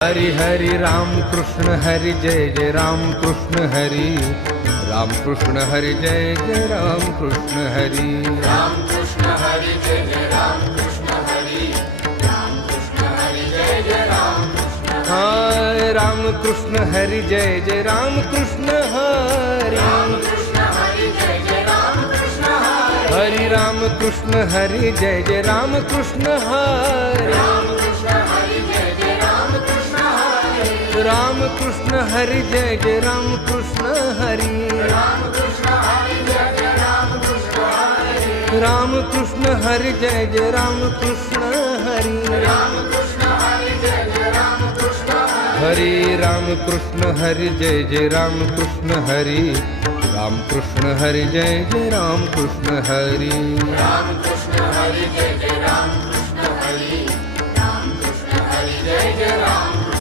हरि हरि राम कृष्ण हरि जय जय राम कृष्ण हरि राम कृष्ण हरि जय जय राम कृष्ण हरि राम कृष्ण हरि जय जय राम कृष्ण हरि राम कृष्ण हरि जय जय राम कृष्ण हाय राम कृष्ण हरि जय जय राम कृष्ण हरि राम कृष्ण हरि जय जय राम कृष्ण हरि हरि राम कृष्ण हरि जय जय राम कृष्ण हरि राम कृष्ण हरि जय जय राम कृष्ण हरि राम कृष्ण हरि जय जय राम कृष्ण हरि राम कृष्ण हरि जय जय राम कृष्ण हरि राम कृष्ण हरि जय जय राम कृष्ण हरि राम कृष्ण हरि जय जय राम कृष्ण हरि राम कृष्ण हरि जय जय राम कृष्ण हरि राम कृष्ण हरि जय जय राम कृष्ण हरि राम कृष्ण हरि जय जय राम